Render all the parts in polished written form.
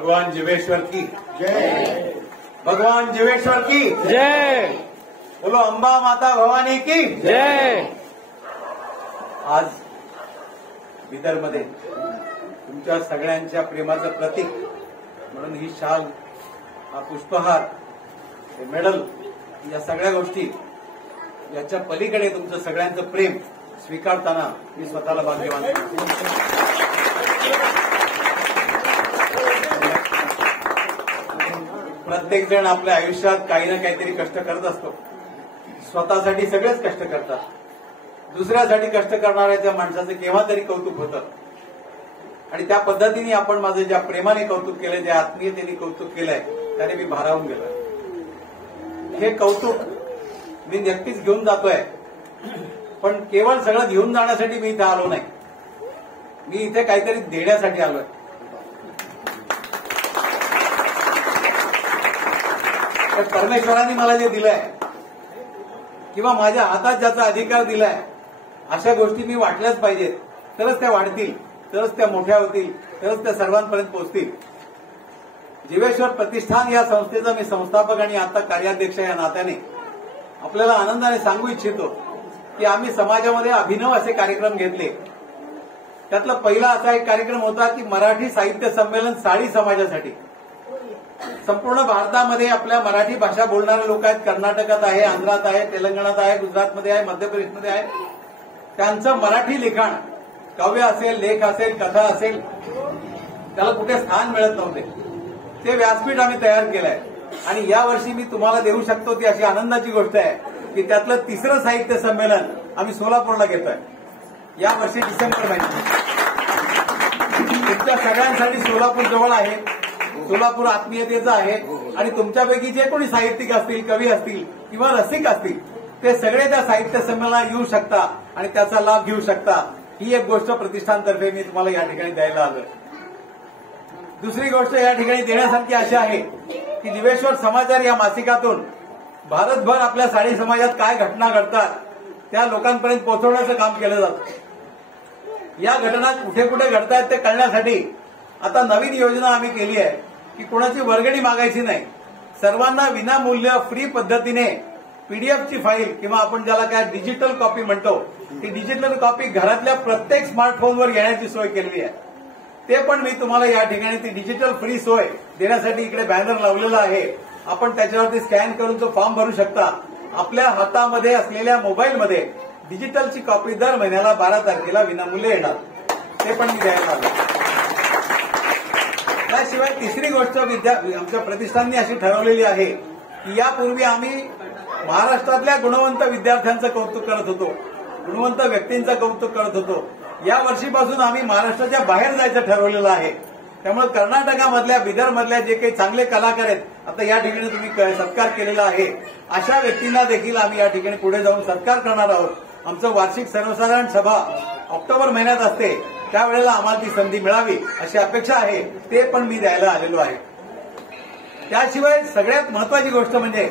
भगवान जीवेश्वर की जय। भगवान जीवेश्वर की जय। बोलो अंबा माता भवानी की जय। आज बिदरमध्ये तुमच्या सगळ्यांच्या प्रेमाचं प्रतीक म्हणून ही शाल, हा पुष्पहार, हे मेडल, या सगळ्या गोष्टी, याच्या पलीकडे तुमचं सगळ्यांचं प्रेम स्वीकारताना मी स्वतःला भाग्यवान मानतो। प्रत्येक जण आपल्या आयुष्यात काही ना काहीतरी कष्ट करत असतो। स्वतःसाठी सगळेच कष्ट करतात, दुसऱ्यासाठी कष्ट करणाऱ्या माणसाचं केव्हा तरी कौतुक होतं आणि त्या पद्धतीने आपण माझं ज्या प्रेमाने कौतुक केलंय, ज्या आत्मीयतेने कौतुक केलंय, त्याने मी भारावून गेलोय। हे कौतुक मी नक्कीच घेऊन जातोय, पण केवळ सगळं घेऊन जाण्यासाठी मी इथे आलो नाही, मी इथे काहीतरी देण्यासाठी आलोय। तर परमेश्वरांनी मला जे दिलंय किंवा माझ्या हातात ज्याचा अधिकार दिलाय, अशा गोष्टी मी वाटल्याच पाहिजेत, तरच त्या वाढतील, तरच त्या मोठ्या होतील, तरच त्या सर्वांपर्यंत पोहोचतील। जीवेश्वर प्रतिष्ठान या संस्थेचा मी संस्थापक आणि आता कार्याध्यक्ष या नात्याने आपल्याला आनंदाने सांगू इच्छितो की आम्ही समाजामध्ये अभिनव असे कार्यक्रम घेतले। त्यातला पहिला असा एक कार्यक्रम होता की मराठी साहित्य संमेलन साळी समाजासाठी। संपूर्ण भारतामध्ये आपल्या मराठी भाषा बोलणारे लोक आहेत, कर्नाटकात आहे, आंध्रात आहे, तेलंगणात आहे, गुजरातमध्ये आहे, मध्य प्रदेशमध्ये आहे। त्यांचं मराठी लिखाण, काव्य असेल, लेख असेल, कथा असेल, त्याला कुठे स्थान मिळत नव्हते। ते व्यासपीठ आम्ही तयार केलंय आणि यावर्षी मी तुम्हाला देऊ शकतो ती अशी आनंदाची गोष्ट आहे की त्यातलं तिसरं साहित्य संमेलन आम्ही सोलापूरला घेतोय यावर्षी डिसेंबर महिन्यात। तुमच्या सगळ्यांसाठी सोलापूर जवळ आहे, सोलापूर आत्मीयतेचं आहे आणि तुमच्यापैकी जे कोणी साहित्यिक असतील, कवी असतील किंवा रसिक असतील, ते सगळे त्या साहित्य संमेलनात येऊ शकता आणि त्याचा लाभ घेऊ शकता। ही एक गोष्ट प्रतिष्ठानतर्फे मी तुम्हाला या ठिकाणी द्यायला आलोय। दुसरी गोष्ट या ठिकाणी देण्यासारखी अशी आहे की जीवेश्वर समाचार या मासिकातून भारतभर आपल्या साळी समाजात काय घटना घडतात त्या लोकांपर्यंत पोहोचवण्याचं काम केलं जातं। या घटना कुठे कुठे घडतायत ते कळण्यासाठी आता नवीन योजना आम्ही केली आहे की कोणाची वर्गणी मागायची नाही, सर्वांना विनामूल्य फ्री पद्धतीने पीडीएफची फाईल किंवा आपण ज्याला काय डिजिटल कॉपी म्हणतो, ती डिजिटल कॉपी घरातल्या प्रत्येक स्मार्टफोनवर येण्याची सोय केलेली आहे। ते पण मी तुम्हाला या ठिकाणी ती डिजिटल फ्री सोय देण्यासाठी इकडे बॅनर लावलेला आहे। आपण त्याच्यावरती स्कॅन करून तो फॉर्म भरू शकता। आपल्या हातामध्ये असलेल्या मोबाईलमध्ये डिजिटलची कॉपी दर महिन्याला 12 तारखेला विनामूल्य येणार, ते पण मी द्यायला आलो। त्याशिवाय तिसरी गोष्ट आमच्या प्रतिष्ठानने अशी ठरवलेली आहे की यापूर्वी आम्ही महाराष्ट्रातल्या गुणवंत विद्यार्थ्यांचं कौतुक करत होतो, गुणवंत व्यक्तींचं कौतुक करत होतो। या वर्षीपासून आम्ही महाराष्ट्राच्या बाहेर जायचं ठरवलेलं आहे। त्यामुळे कर्नाटकामधल्या, बिदरमधल्या जे काही चांगले कलाकार आहेत, आता या ठिकाणी तुम्ही सत्कार केलेला आहे, अशा व्यक्तींना देखील आम्ही या ठिकाणी पुढे जाऊन सत्कार करणार आहोत। आमचं वार्षिक सर्वसाधारण सभा ऑक्टोबर महिन्यात असते, त्यावेळेला आम्हाला ती संधी मिळावी अशी अपेक्षा आहे, ते पण मी द्यायला आलेलो आहे। त्याशिवाय सगळ्यात महत्वाची गोष्ट म्हणजे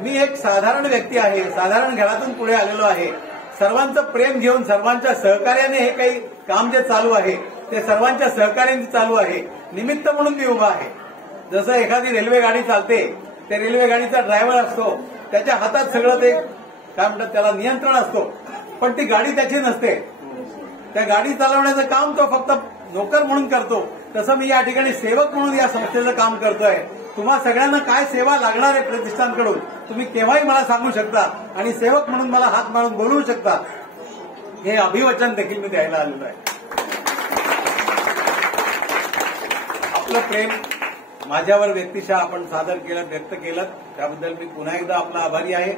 मी एक साधारण व्यक्ती आहे, साधारण घरातून पुढे आलेलो आहे। सर्वांचं प्रेम घेऊन, सर्वांच्या सहकार्याने हे काही काम जे चालू आहे ते सर्वांच्या सहकार्याने चालू आहे। निमित्त म्हणून मी उभा आहे। जसं एखादी रेल्वे गाडी चालते, त्या रेल्वे गाडीचा ड्रायव्हर असतो, त्याच्या हातात सगळं ते काय म्हणतात त्याला नियंत्रण असतो, पण ती गाडी त्याची नसते, त्या गाडी चालवण्याचं काम तो फक्त नोकर म्हणून करतो। तसं मी या ठिकाणी सेवक म्हणून या संस्थेचं काम करतोय। तुम्हा सगळ्यांना काय सेवा लागणार आहे प्रतिष्ठानकडून तुम्ही केव्हाही मला सांगू शकता आणि सेवक म्हणून मला हात मारून बोलवू शकता, हे अभिवचन देखील मी द्यायला आलेलो आहे। आपलं प्रेम माझ्यावर व्यक्तिशः आपण सादर केलं, व्यक्त केलं, त्याबद्दल मी पुन्हा एकदा आपला आभारी आहे।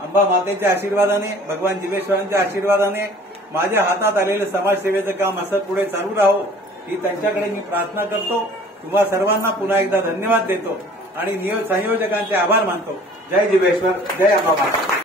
अंबा मातेच्या आशीर्वादाने, भगवान जीवेश्वरांच्या आशीर्वादाने माझ्या हातात आलेलं समाजसेवेचं काम असं पुढे चालू राहो ही त्यांच्याकडे मी प्रार्थना करतो। तुम्हा सर्वांना पुन्हा एकदा धन्यवाद देतो आणि संयोजकांचे आभार मानतो। जय जीवेश्वर, जय अंबा माता।